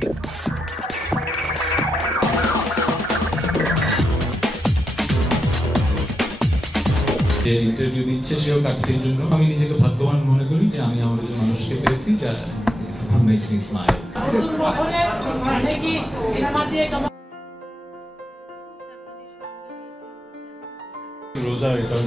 যে ইন্টারভিউ দিচ্ছে সেও কাটতির জন্য আমি নিজেকে ভাগ্যবান মনে করি যে আমি আমার একজন মানুষকে পেয়েছি যা মেক্স মি স্মাইল। রোজা এটাও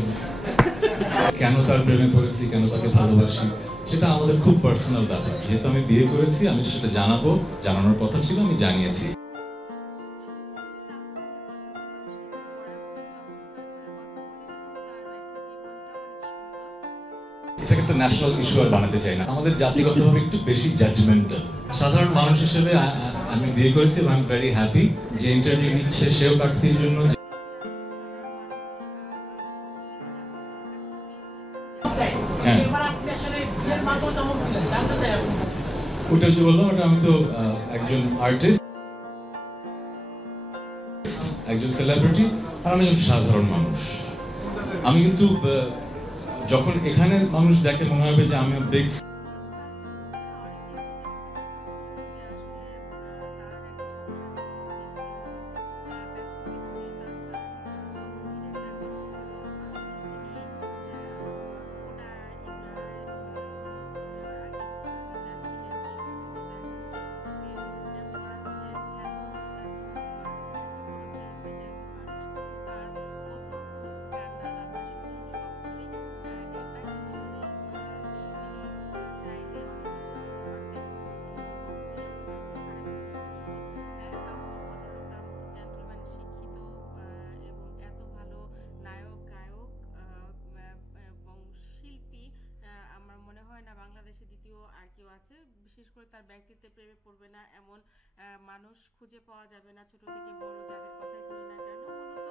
কেন তার প্রেমে পড়েছি, কেন তাকে ভালোবাসি, সেটা আমাদের খুব পার্সোনাল ব্যাপার। যেহেতু আমি বিয়ে করেছি, আমি সেটা জানাবো, জানানোর কথা ছিল, আমি জানিয়েছি। এটাকে একটা ন্যাশনাল ইস্যু আর বানাতে চাই না। আমাদের জাতিগতভাবে একটু বেশি জাজমেন্টাল। সাধারণ মানুষ হিসেবে আমি বিয়ে করেছি এবং আই এম ভেরি হ্যাপি যে ইন্টারভিউ নিচ্ছে সেও প্রার্থীর জন্য। ওটা যে বললাম, ওটা আমি তো একজন আর্টিস্ট, একজন সেলিব্রিটি, আর আমি একজন সাধারণ মানুষ। আমি কিন্তু যখন এখানে মানুষ দেখে মনে হবে যে আমি বিগ বাংলাদেশে দ্বিতীয় আর কেউ আছে, বিশেষ করে তার ব্যক্তিত্বে প্রেমে পড়বে না এমন মানুষ খুঁজে পাওয়া যাবে না, ছোট থেকে বড় যাদের কথাই ধরি না কেন।